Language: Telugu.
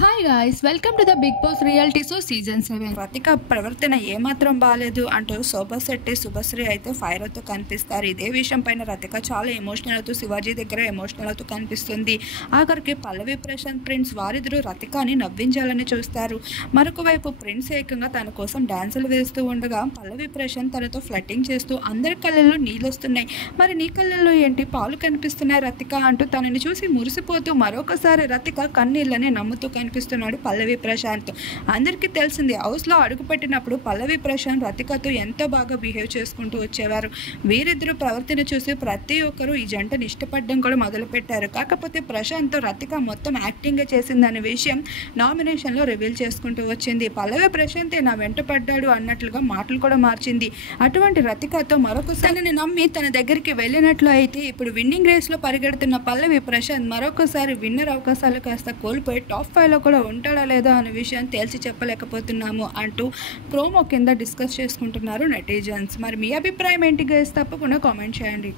Hi guys, welcome to the Bigg Boss reality show season 7. Rathika ప్రవర్తన ఏమాత్రం బాగాలేదు అంటూ శోభా శెట్టి శుభశ్రీ అయితే ఫైర్ అవుతూ కనిపిస్తారు. ఇదే విషయం పైన రతిక చాలా ఎమోషనల్ అవుతూ శివాజీ దగ్గర ఎమోషనల్ అవుతూ కనిపిస్తుంది. ఆఖరికి పల్లవి ప్రశాంత్ ప్రిన్స్ వారిద్దరూ రతికని నవ్వించాలని చూస్తారు. మరొక వైపు ప్రిన్స్ ఏకంగా తన కోసం డాన్సులు వేస్తూ ఉండగా పల్లవి ప్రశాంత్ తనతో ఫ్లట్టింగ్ చేస్తూ అందరి కళ్ళల్లో నీళ్ళు వస్తున్నాయి, మరి నీ కళ్ళల్లో ఏంటి పాలు కనిపిస్తున్నాయి రతిక అంటూ తనని చూసి మురిసిపోతూ మరొకసారి రతిక కన్నీళ్ళని నమ్ముతూ కనిపిస్తున్నాడు పల్లవి ప్రశాంత్. అందరికీ తెలిసింది, హౌస్లో అడుగుపెట్టినప్పుడు పల్లవి ప్రశాంత్ రతికతో ఎంతో బాగా బిహేవ్ చేసుకుంటూ వచ్చేవారు. వీరిద్దరూ ప్రవర్తన చూసి ప్రతి ఒక్కరూ ఈ జంటను ఇష్టపడడం కూడా మొదలుపెట్టారు. కాకపోతే ప్రశాంత్తో రతిక మొత్తం యాక్టింగ్ చేసిందనే విషయం నామినేషన్లో రివీల్ చేసుకుంటూ వచ్చింది. పల్లవి ప్రశాంతే నా వెంట పడ్డాడు అన్నట్లుగా మాటలు కూడా మార్చింది. అటువంటి రతికతో మరొకసారి నమ్మి తన దగ్గరికి వెళ్ళినట్లు అయితే ఇప్పుడు విన్నింగ్ రేస్లో పరిగెడుతున్న పల్లవి ప్రశాంత్ మరొకసారి విన్నర్ అవకాశాలు కాస్త కోల్పోయి టాప్ 5లో కూడా ఉంటాడా లేదా అనే విషయం తేల్చి చెప్పలేకపోతున్నాము అంటూ ప్రోమో కింద డిస్కస్ చేసుకుంటున్నారు నెటిజన్స్. మరి మీ అభిప్రాయం ఏంటి గైస్? తప్పకుండా కామెంట్ చేయండి.